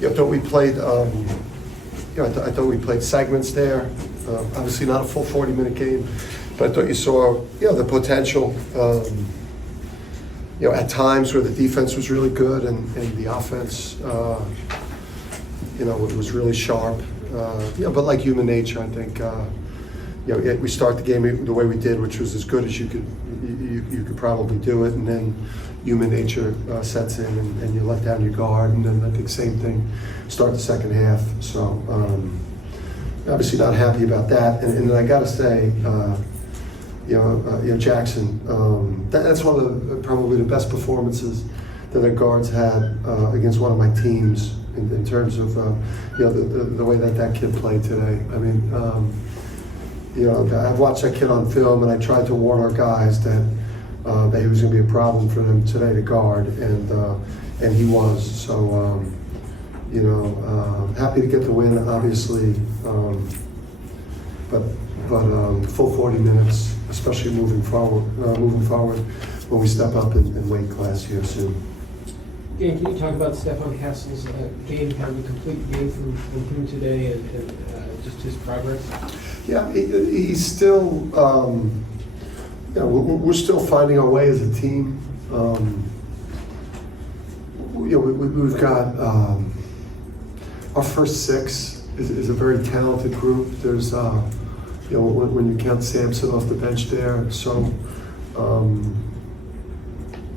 I thought we played, I thought we played segments there. Obviously not a full 40-minute game, but I thought you saw, the potential, at times where the defense was really good and the offense, it was really sharp. But like human nature, I think, we start the game the way we did, which was as good as you could probably do it, and then human nature sets in, and you let down your guard, and then I think same thing, start the second half. So obviously not happy about that, and then I got to say, Jackson, that's one of the, probably the best performances that our guards had against one of my teams in terms of the way that kid played today. I mean, I've watched that kid on film, and I tried to warn our guys that he was going to be a problem for them today to guard, and he was. So happy to get the win, obviously, but full 40 minutes, especially moving forward when we step up in weight class here soon. Dan, can you talk about Stefan Castle's game, kind of a complete game from him today, and just his progress? Yeah, he's still, we're still finding our way as a team. We've got our first six is a very talented group. There's, when you count Sampson off the bench there, so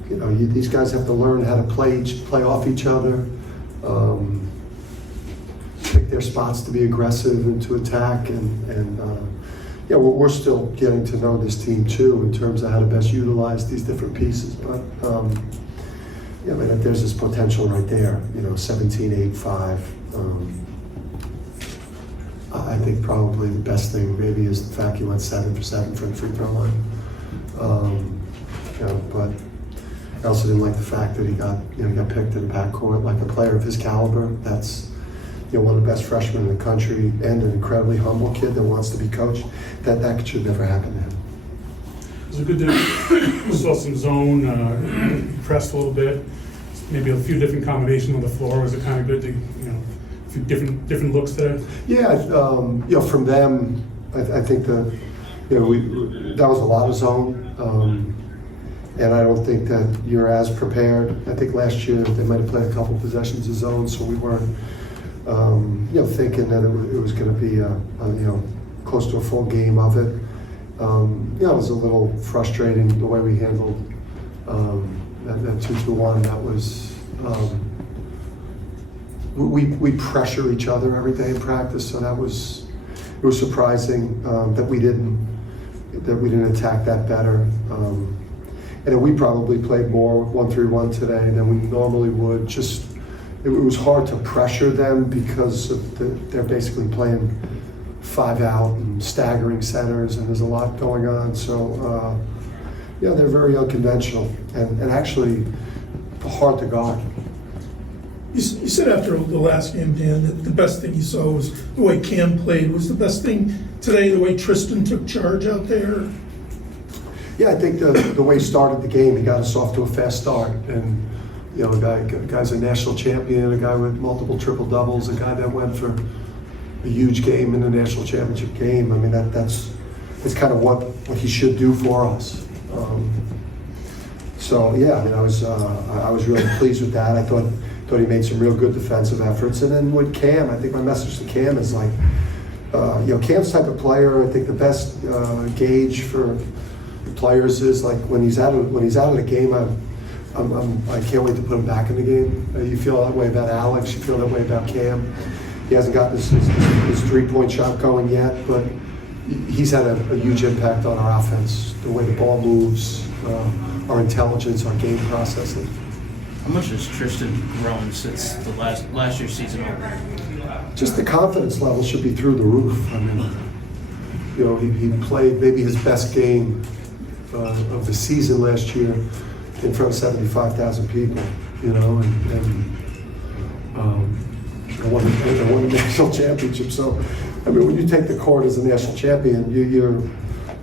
these guys have to learn how to play off each other, pick their spots to be aggressive and to attack, and we're still getting to know this team too in terms of how to best utilize these different pieces. But there's this potential right there. 17-8-5. I think probably the best thing maybe is the fact he went 7 for 7 from the free throw line. But I also didn't like the fact that he got picked in the backcourt like a player of his caliber. That's one of the best freshmen in the country, and an incredibly humble kid that wants to be coached. That should never happen to him. It was a good day. We saw some zone, pressed a little bit, maybe a few different combinations on the floor. Was it kind of good to, a few different looks there? Yeah, from them, I think that that was a lot of zone, and I don't think that you're as prepared. I think last year they might have played a couple possessions of zone, so we weren't, thinking that it was going to be close to a full game of it. It was a little frustrating the way we handled that 2-2-1. That was we pressure each other every day in practice, so it was surprising that we didn't attack that better. And we probably played more 1-3-1 today than we normally would. Just it was hard to pressure them because they're basically playing 5 out and staggering centers, and there's a lot going on. So they're very unconventional and actually hard to guard. You said after the last game, Dan, that the best thing you saw was the way Cam played. Was the best thing today the way Tristan took charge out there? Yeah, I think the way he started the game, he got us off to a fast start. And, a guy's a national champion, a guy with multiple triple doubles, a guy that went for a huge game in the national championship game. I mean, that's kind of what he should do for us. I was really pleased with that. I thought he made some real good defensive efforts. And then with Cam, I think my message to Cam is like, Cam's type of player. I think the best gauge for players is like when he's out of the game. I can't wait to put him back in the game. You feel that way about Alex. You feel that way about Cam. He hasn't got his 3-point shot going yet, but he's had a huge impact on our offense. The way the ball moves, our intelligence, our game processing. How much has Tristan grown since the last year's season opener? Just the confidence level should be through the roof. I mean, he played maybe his best game of the season last year in front of 75,000 people. And I won the national championship. So, I mean, when you take the court as a national champion,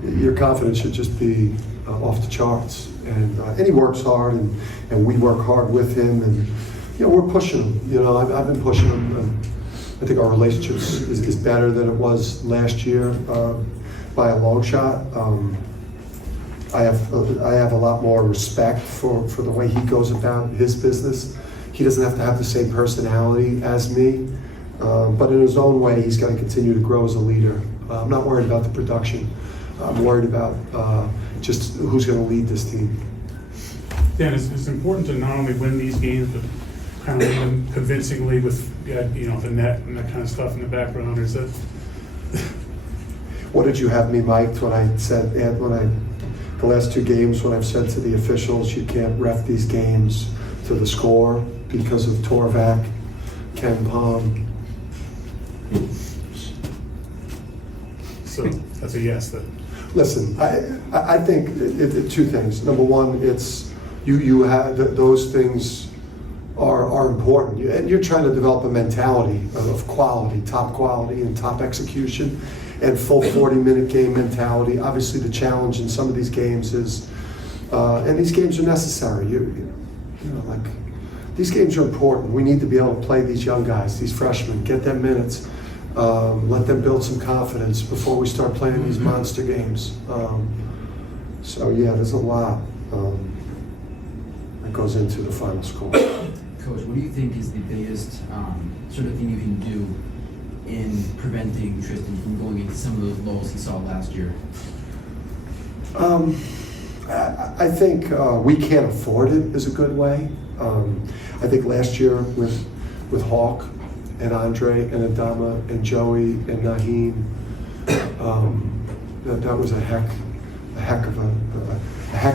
your confidence should just be off the charts. And he works hard, and we work hard with him. And we're pushing him. I've been pushing him. And I think our relationship is better than it was last year by a long shot. I have a lot more respect for the way he goes about his business. He doesn't have to have the same personality as me, but in his own way, he's going to continue to grow as a leader. I'm not worried about the production. I'm worried about just who's going to lead this team. Dan, it's important to not only win these games, but kind of win them convincingly with the net and that kind of stuff in the background. Is that? What did you have me mic'd when I said the last 2 games when I've said to the officials you can't ref these games to the score because of Torvak, Ken Palm. So that's a yes then. Listen, I think 2 things. Number one, it's you have those things are important, and you're trying to develop a mentality of quality, top quality, and top execution, and full 40-minute game mentality. Obviously, the challenge in some of these games is, and these games are necessary. These games are important. We need to be able to play these young guys, these freshmen, get them minutes. Let them build some confidence before we start playing these monster games. So yeah, there's a lot that goes into the final score. Coach, what do you think is the biggest sort of thing you can do in preventing Tristan from going into some of those lulls he saw last year? I think we can't afford it is a good way. I think last year with Hawk and Andre and Adama and Joey and Naheem, that was a heck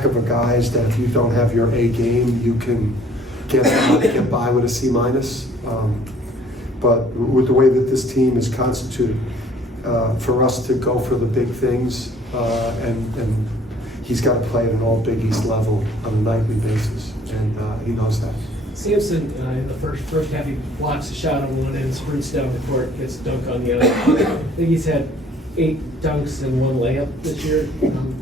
of a guys that if you don't have your A game, you can get by with a C-. But with the way that this team is constituted, for us to go for the big things, and he's got to play at an all Big East level on a nightly basis, and he knows that. Samson, in the first half, he blocks a shot on one end, sprints down the court, gets a dunk on the other. I think he's had 8 dunks and 1 layup this year. Can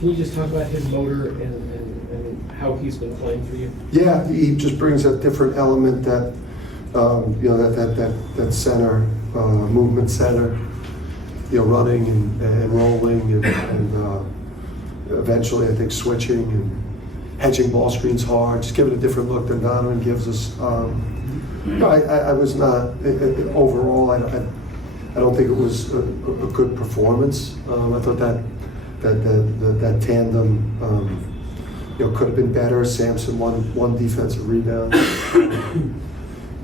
you just talk about his motor and how he's been playing for you? Yeah, he just brings a different element that that center, movement center, running and rolling and eventually I think switching and hedging ball screens hard, just give it a different look than Donovan gives us. I was not overall. I don't think it was a good performance. I thought that tandem could have been better. Samson one defensive rebound.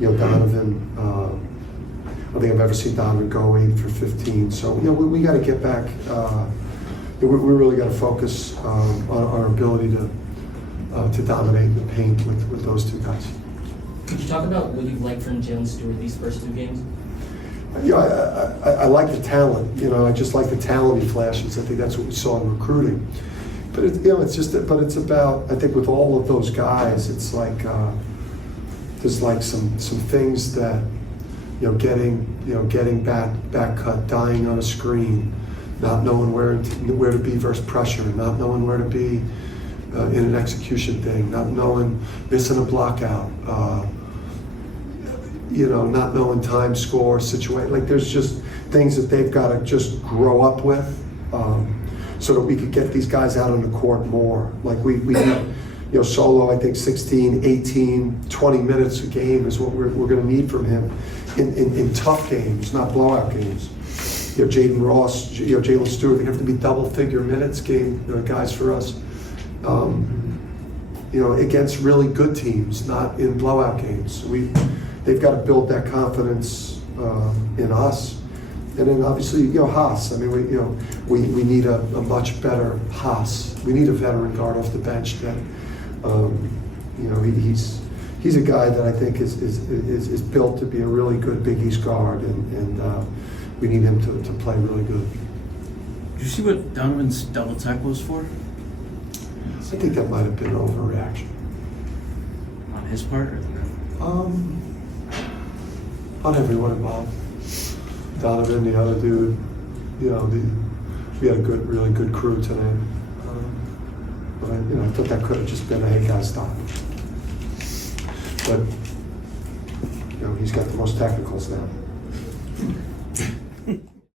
Donovan. I don't think I've ever seen Donovan go 8 for 15. So we got to get back. We really got to focus on our ability to dominate the paint with those 2 guys. Could you talk about what you've liked from Jalen Stewart these first 2 games? I like the talent. I just like the talent he flashes. I think that's what we saw in recruiting. But it's about, I think with all of those guys, it's like there's like some things that getting back cut, dying on a screen, not knowing where to be versus pressure, not knowing where to be in an execution thing, not knowing, missing a block out, not knowing time, score, situation. Like there's just things that they've got to just grow up with, so that we could get these guys out on the court more. Like we Solo, I think 16, 18, 20 minutes a game is what we're going to need from him in tough games, not blowout games. Jaden Ross, Jalen Stewart, they have to be double-figure minutes guys for us. Against really good teams, not in blowout games. They've got to build that confidence in us, and then obviously Haas. I mean, we need a much better Haas. We need a veteran guard off the bench that he's a guy that I think is built to be a really good Big East guard, and we need him to play really good. Did you see what Donovan's double tech was for? I think that might have been an overreaction. On his part? On everyone involved. Donovan, the other dude, we had a really good crew today. But I thought that could have just been a hey guys, stop. But he's got the most technicals now.